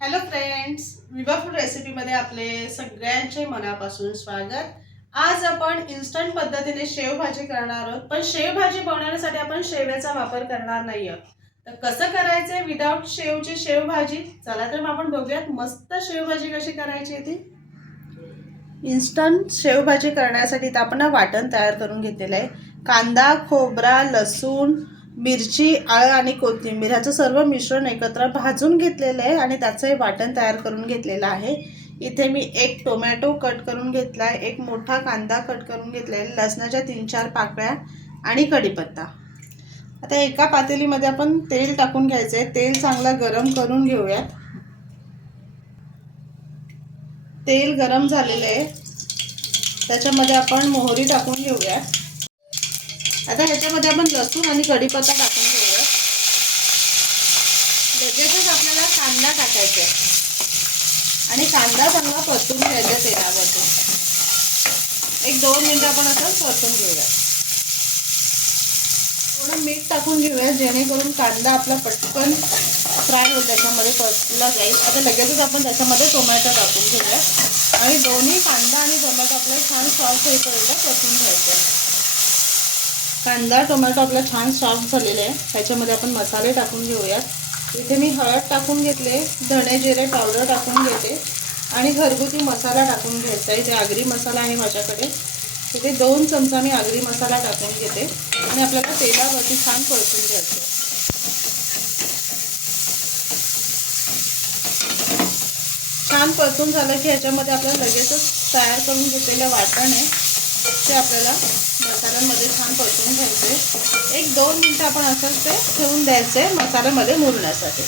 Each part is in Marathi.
हॅलो फ्रेंड्स, विवा फूड रेसिपीमध्ये आपले सगळ्यांचे मनापासून स्वागत. आज आपण इन्स्टंट पद्धतीने शेवभाजी करणार आहोत. पण शेवभाजी बनवण्यासाठी आपण शेव्याचा वापर करणार नाही आहोत. तर कसं करायचं विदाउट शेवची शेवभाजी? चला तर मग आपण बघूयात मस्त शेवभाजी कशी करायची ती. इन्स्टंट शेवभाजी करण्यासाठी तर आपण वाटण तयार करून घेतलेलं आहे. कांदा, खोबरा, लसूण, मिरची, आलं आणि कोथिंबीर ह्याचं सर्व मिश्रण एकत्र भाजून घेतलेलं आहे आणि त्याचं वाटण तयार करून घेतलेलं आहे. इथे मी एक टोमॅटो कट करून घेतला आहे, एक मोठा कांदा कट करून घेतला आहे, लसणाच्या 3-4 पाकळ्या आणि कढीपत्ता. आता एका पातेलीमध्ये आपण तेल टाकून घ्यायचं आहे. तेल चांगलं गरम करून घेऊयात. तेल गरम झालेलं आहे, त्याच्यामध्ये आपण मोहरी टाकून घेऊया. आता ह्याच्यामध्ये आपण लसूण आणि कढीपत्ता टाकून घेऊया. लगेचच आपल्याला कांदा टाकायचा आहे आणि कांदा चांगला परतून घ्यायचा तेलावरती. 1-2 मिनिटं आपण असं परतून घेऊया. थोडं मीठ टाकून घेऊया जेणेकरून कांदा आपला पटकन फ्राय होईल, त्याच्यामध्ये परतला जाईल. आता लगेचच आपण त्याच्यामध्ये टोमॅटो टाकून घेऊया आणि दोन्ही कांदा आणि टोमॅटो आपल्याला छान सॉफ्ट होईपर्यंत परतून घ्यायचं आहे. कांदा टोमॅटो आपला छान सॉफ्ट झालेला आहे. त्याच्यामध्ये आपण मसाले टाकून घेऊयात. इथे मी हळद टाकून घेतले, धणे जिरे पावडर टाकून घेते आणि घरगुती मसाला टाकून घ्यायचा आहे. इथे आगरी मसाला आहे माझ्याकडे. इथे 2 चमचा मी आगरी मसाला टाकून घेते आणि आपल्याला तेलावरती छान परतून घ्यायचं. छान परतून झालं की ह्याच्यामध्ये आपल्याला लगेचच तयार करून घेतलेलं वाटण आहे ते आपल्याला मसाल्यामध्ये छान परतून घ्यायचं. 1-2 मिनिटं आपण असंच ते ठेवून द्यायचं आहे मसाल्यामध्ये मुरण्यासाठी.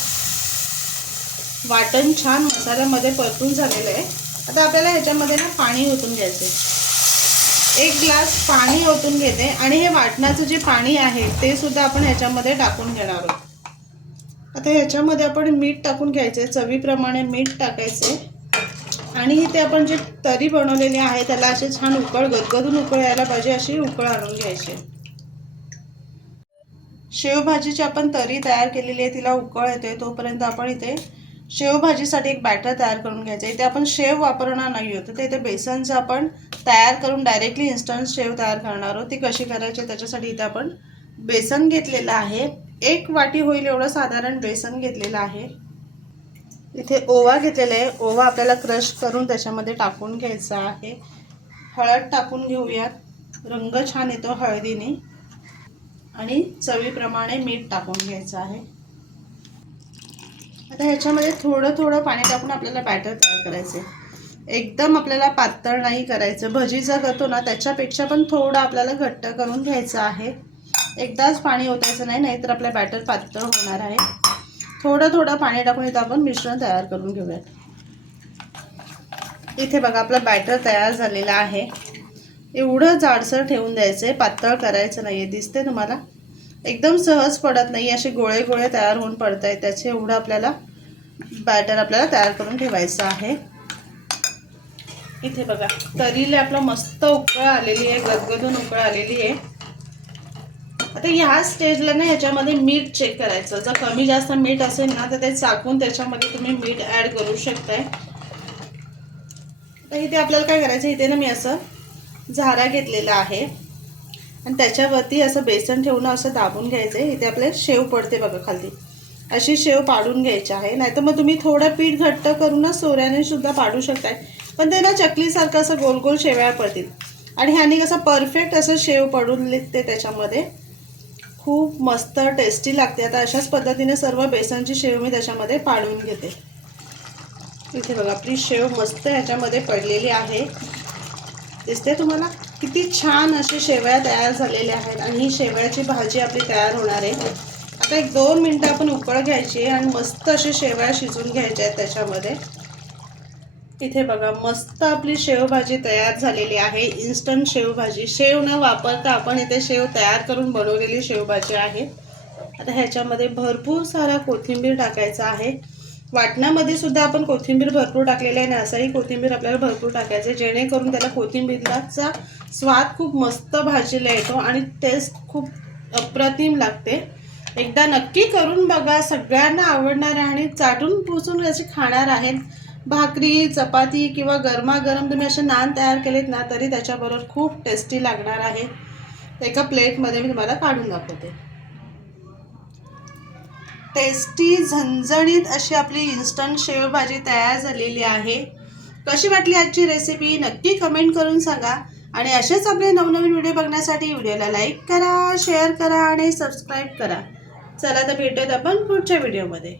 वाटण छान मसाल्यामध्ये परतून झालेलं आहे. आता आपल्याला ह्याच्यामध्ये ना पाणी ओतून घ्यायचं आहे. 1 ग्लास पाणी ओतून घेते आणि हे वाटणाचं जे पाणी आहे ते सुद्धा आपण ह्याच्यामध्ये टाकून घेणार आहोत. आता ह्याच्यामध्ये आपण मीठ टाकून घ्यायचे, चवीप्रमाणे मीठ टाकायचे आणि इथे आपण जे तरी बनवलेली आहे त्याला असे छान उकळ गदगदून उकळ यायला पाहिजे, अशी उकळ आणून घ्यायची. शेवभाजीची आपण तरी तयार केलेली आहे, तिला उकळ येते तोपर्यंत आपण इथे शेवभाजीसाठी एक बॅटर तयार करून घ्यायचं. इथे आपण शेव वापरणार नाही आहोत, तर इथे बेसनचं आपण तयार करून डायरेक्टली इन्स्टंट शेव तयार करणार आहोत. ती कशी करायची त्याच्यासाठी इथे आपण बेसन घेतलेलं आहे. 1 वाटी होईल एवढं साधारण बेसन घेतलेलं आहे. इथे ओवा घेतलेला आहे. ओवा आपल्याला क्रश करून त्याच्यामध्ये टाकून घ्यायचा आहे. हळद टाकून घेऊयात, रंग छान येतो हळदीने आणि चवीप्रमाणे मीठ टाकून घ्यायचं आहे. आता ह्याच्यामध्ये थोडं थोडं पाणी टाकून आपल्याला बॅटर तयार करायचं आहे. एकदम आपल्याला पातळ नाही करायचं, भजीचा करतो ना त्याच्यापेक्षा पण थोडं आपल्याला घट्ट करून घ्यायचं आहे. एकदाच पाणी ओतायचं नाही, नाहीतर आपलं बॅटर पातळ होणार आहे. थोडं थोडं पाणी टाकून इथं आपण मिश्रण तयार करून घेऊयात. इथे बघा आपलं बॅटर तयार झालेलं आहे. एवढं जाडसर ठेवून द्यायचं आहे, पातळ करायचं नाही आहे. दिसते तुम्हाला एकदम सहज पडत नाही, असे गोळे गोळे तयार होऊन पडत आहेत त्याचे. एवढं आपल्याला बॅटर आपल्याला तयार करून ठेवायचं आहे. इथे बघा तरीला आपलं मस्त उकळ आलेली आहे, गदगदून उकळ आलेली आहे. आता ह्या स्टेजला ना ह्याच्यामध्ये मीठ चेक करायचं. जर कमी जास्त मीठ असेल ना तर ते चाकून त्याच्यामध्ये तुम्ही मीठ ॲड करू शकताय. तर इथे आपल्याला काय करायचं, इथे ना मी असं झारा घेतलेला आहे आणि त्याच्यावरती असं बेसन ठेवून असं दाबून घ्यायचं आहे. इथे आपल्याला शेव पडते बघा खाली, अशी शेव पाडून घ्यायची आहे. नाहीतर मग तुम्ही थोडं पीठ घट्ट करून सोऱ्याने सुद्धा पाडू शकताय, पण ते ना चकलीसारखं असं गोल गोल शेवया पडतील आणि ह्याने कसं परफेक्ट असं शेव पडून निघते, त्याच्यामध्ये खूप मस्त टेस्टी लागते. आता अशाच पद्धतीने सर्व बेसनची शेव मी त्याच्यामध्ये पाडून घेते. इथे बघा आपली शेव मस्त ह्याच्यामध्ये पडलेली आहे. दिसते तुम्हाला किती छान असे शेवया तयार झालेल्या आहेत आणि ही शेवयाची भाजी आपली तयार होणार आहे. आता 1-2 मिनिटं आपण उकळ घ्यायची आणि मस्त असे शेवया शिजून घ्यायच्या आहेत त्याच्यामध्ये. इथे बघा मस्त आपली शेवभाजी तयार झालेली आहे. इन्स्टंट शेवभाजी, शेव न वापरता आपण इथे शेव तयार करून बनवलेली शेवभाजी आहे. आता ह्याच्यामध्ये भरपूर सारा कोथिंबीर टाकायचा आहे. वाटणामध्ये सुद्धा आपण कोथिंबीर भरपूर टाकलेली आहे ना, असाही कोथिंबीर आपल्याला भरपूर टाकायचे, जेणेकरून त्याला कोथिंबीरचा स्वाद खूप मस्त भाजीला येतो आणि टेस्ट खूप अप्रतिम लागते. एकदा नक्की करून बघा, सगळ्यांना आवडणार आहे आणि चाटून पुसून असे खाणार आहेत. भाकरी, चपाती किंवा गरमागरम तुम्ही असे नान तयार केलेत ना तरी त्याच्याबरोबर खूप टेस्टी लागणार आहे. एका प्लेटमध्ये मी तुम्हाला काढून दाखवते. टेस्टी झणझणीत अशी आपली इन्स्टंट शेवभाजी तयार झालेली आहे. कशी वाटली आजची रेसिपी नक्की कमेंट करून सांगा. आणि असेच आपले नवनवीन व्हिडिओ बघण्यासाठी व्हिडिओला लाईक करा, शेअर करा आणि सबस्क्राईब करा. चला तर भेटूयात आपण पुढच्या व्हिडिओमध्ये.